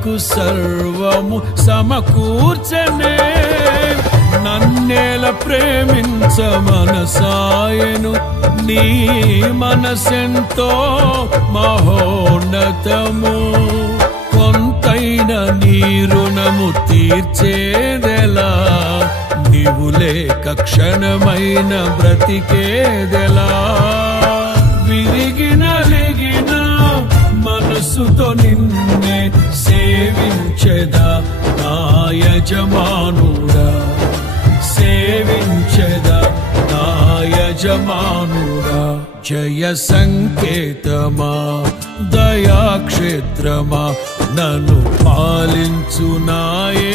నాకు సర్వము సమకూర్చనే. నన్నేల ప్రేమించ మనసాయను. నీ మనసెంతో మహోన్నతము. కొంతైన నీ రుణము తీర్చేదెలా? నీవు లేక క్షణమైన బ్రతికేదెలా? మనసుతో నిన్నే సేవించెదా నా యజమానుడా? సేవించెదా నా యజమానుడా? జయ సంకేతమా దయాక్షేత్రమా నన్ను పాలించు నాయసయ్యా